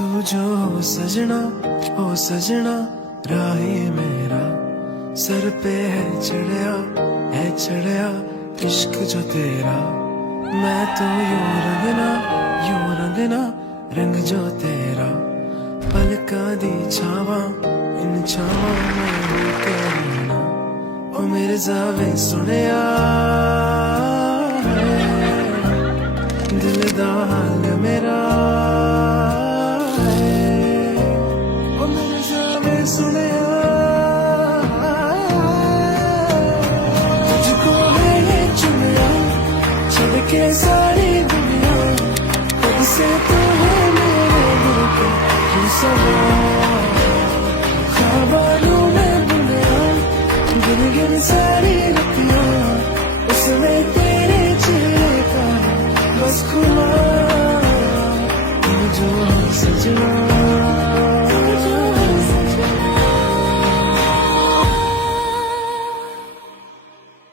तू जो हो सजना राही मेरा सर पे है चढ़िया इश्क जो तेरा। मैं तो यूं रंगना रंग जो तेरा। पलका दी छावा इन छावा में होके रहना। ओ मेरे जावे सुनिया दिल दा हाल मेरा है। ओ मेरे जावे सुनिया तुझको है ये चुनिया छड़ के सारी दुनिया। कब से तू है मेरे दिल के ये सवाल। ख्वाबानू में बुनिया गिन गिन सारी रतियां उसमें तेरे चेहरे का बस खुमा। तू जो सजना